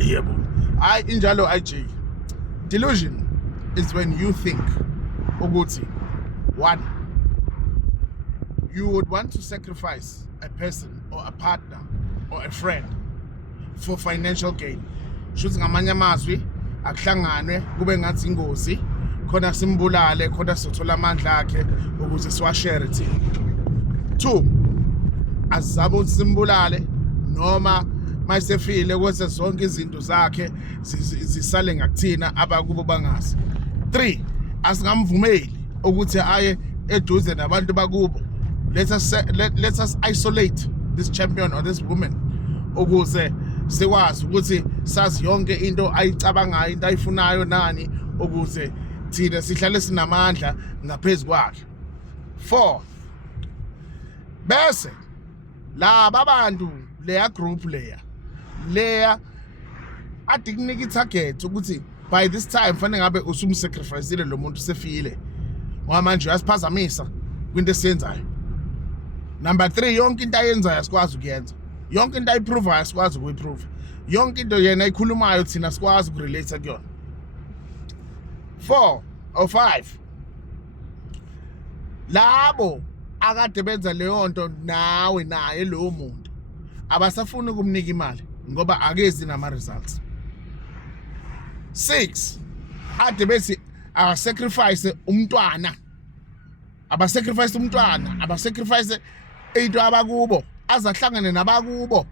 Yebo. Injalo IJ. Delusion is when you think ukuthi one, you would want to sacrifice a person or a partner or a friend for financial gain. Shuthi ngamanye amazwi akuhlanganwe kube ngathi ingozi khona simbulale khona sothola amandla akhe ukuze siwashare thina. 2, azizabo simbulale noma mayisefile kwese zonke izinto zakhe zisale ngakuthina abakubo bangazi. 3, asingamvumeli ukuthi aye eduze nabantu bakubo. Let us isolate this champion or this woman ukuze sikwazi ukuthi sazi yonke into ayicabangayo into ayifunayo nani ukuze thina sihlale sinamandla ngaphezulu kwakhe. 4, bese laba bantu leya group leya adikunika itarget ukuthi by this time fanele ngabe usumsacrificeile lo muntu sefile ngoba manje uyasiphazamisa kwinto esiyenzayo. Number 3, yonke into ayenzayo asikwazi ukuyenza, yonke into ayiprovayo asikwazi ukuyiprova, yonke into yena ayikhulumayo thina sikwazi ukurelate kuyona. 4 or 5, labo akade benza leyo nto nawe naye lowo muntu abasafuni ukumnika imali ngoba akezi nama results. 6, ade bethi abasacrifice umntwana, abasacrifice into abakubo, azahlangane nabakubo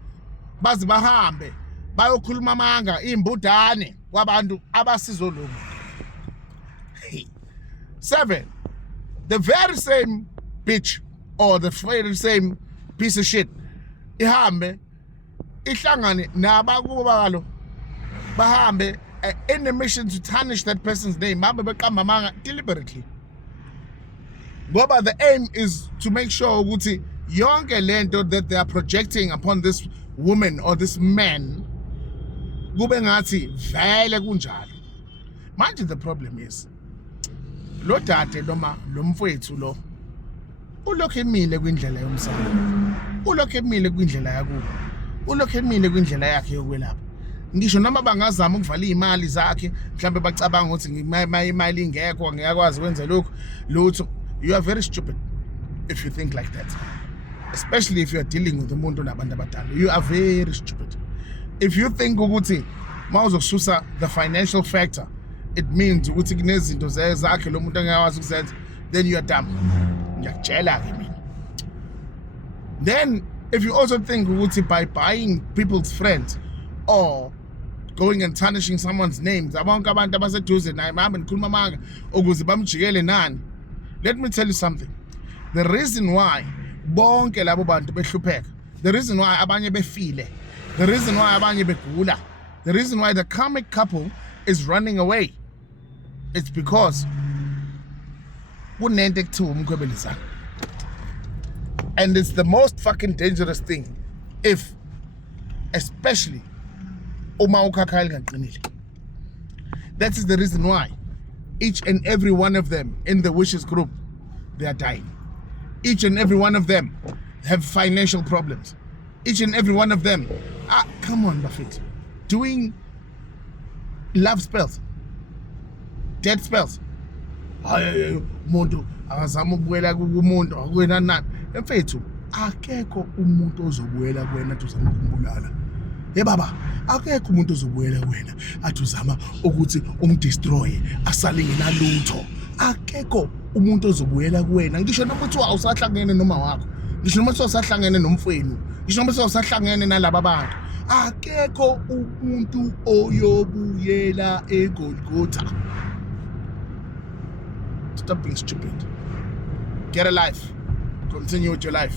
bazi bahambe bayokhuluma amanga imbudane kwabantu abasizo lo. 7, the very same bitch or the very same piece of shit ihambe ihlangane nabakubo bakalo bahambe in a mission to tarnish that person's name, bahambe beqamba amanga deliberately. Ngoba the aim is to make sure ukuthi yonke lento that they are projecting upon this woman or this man kube ngathi vele kunjalo. Manje the problem is lo dade noma lo mfowethu lo ulokhu emile kwindlela yomsamo, ulokhu emile kwindlela yakubo, ulokhu emile kwindlela yakhe yokwelapha. Ngisho noma bangazama ukuvala imali zakhe mhlambe bacabanga ukuthi imali ingekho ngiyakwazi ukwenza lokho lutho. You are very stupid if you think like that, especially if you are dealing with umuntu nabantu abadala. You are very stupid if you think ukuthi mawuzokususa the financial factor it means ukuthi kunezinto zakhe lo muntu angakwazi ukuzenza, then you are dumb. Ngiyakutshela ke mina. Then if you also think ukuthi by buying people's friends or going and tarnishing someone's names abonke abantu abaseduze naye mahambe nikhuluma amanga ukuze bamjikele nani. Let me tell you something. The reason why bonke labo bantu behlupheka, the reason why abanye befile, the reason why abanye begula, the reason why the karmic couple is running away, it's because kunento ekuthiwa umkhwebelisana. And it's the most fucking dangerous thing if, especially uma ukhakha lingaqinile. That is the reason why each and every one of them in the wishes group, they are dying. Each and every one of them have financial problems. Each and every one of them, come on Buffett, doing love spells, death spells. Umuntu akazama ukubuyela kumuntu akwena nani. Mfethu akekho umuntu ozobuyela kuwena uzama ukumbulala. Baba, akekho umuntu ozobuyela kuwena athi uzama ukuthi umdestroy asale ngenalutho. Akekho umuntu ozobuyela kuwena. Ngisho noma uthi awusahlangene noma wakho, ngisho noma usahlangene nomfweni, ngisho noma usahlangene nalabo bantu, akekho umuntu oyobuyela eGolgotha. Stop being stupid. Get a life. Continue with your life.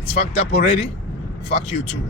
It's fucked up already. Fuck you too.